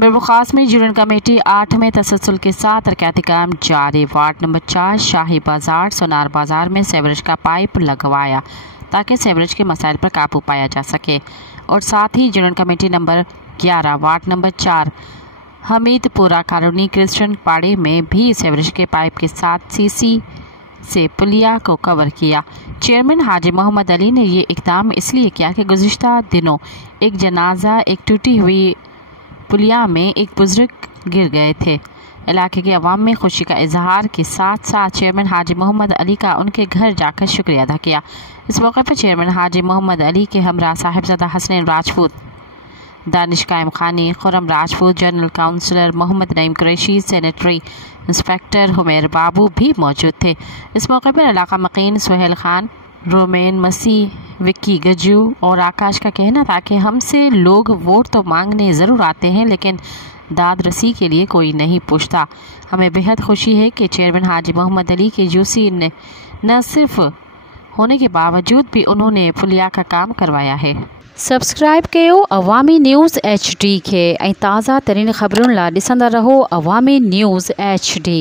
बरबुखास में union committee 8 में तसलसल के साथ तरक्याती काम जारी। वार्ड नंबर 4 शाही बाजार सोनार बाजार में सीवरेज का पाइप लगवाया ताकि सीवरेज के मसाइल पर काबू पाया जा सके। और साथ ही union committee number 11 ward number 4 Hamidpura colony Christian पाड़े में भी सीवरेज के पाइप के साथ सीसी से पुलिया को कवर किया। चेयरमैन हाजी मोहम्मद अली ने ये इक़दाम इसलिए किया कि गुज़िश्ता दिनों एक जनाजा एक टूटी हुई पुलिया में एक बुजुर्ग गिर गए थे। इलाके के अवाम में खुशी का इजहार के साथ साथ चेयरमैन हाजी मोहम्मद अली का उनके घर जाकर शुक्रिया अदा किया। इस मौके पर चेयरमैन हाजी मोहम्मद अली के हमरा Sahibzada Hasnain Rajput, Danish Qaim Khani, Khurram Rajput, general councillor Mohammad Naeem Qureshi, sanitary inspector Humair Babu भी मौजूद थे। इस मौके पर इलाका मकीन सुहेल खान, रोमेन मसीह, विक्की गज्जू और आकाश का कहना था कि हमसे लोग वोट तो मांगने ज़रूर आते हैं लेकिन दाद रसी के लिए कोई नहीं पूछता। हमें बेहद खुशी है कि चेयरमैन हाजी मोहम्मद अली के जूसी ने न सिर्फ होने के बावजूद भी उन्होंने पुलिया का काम करवाया है। सब्सक्राइब कयो अवामी न्यूज़ HD के ताज़ा तरीन ख़बरुन ला ॾिसंदा रहो अवामी न्यूज़ HD।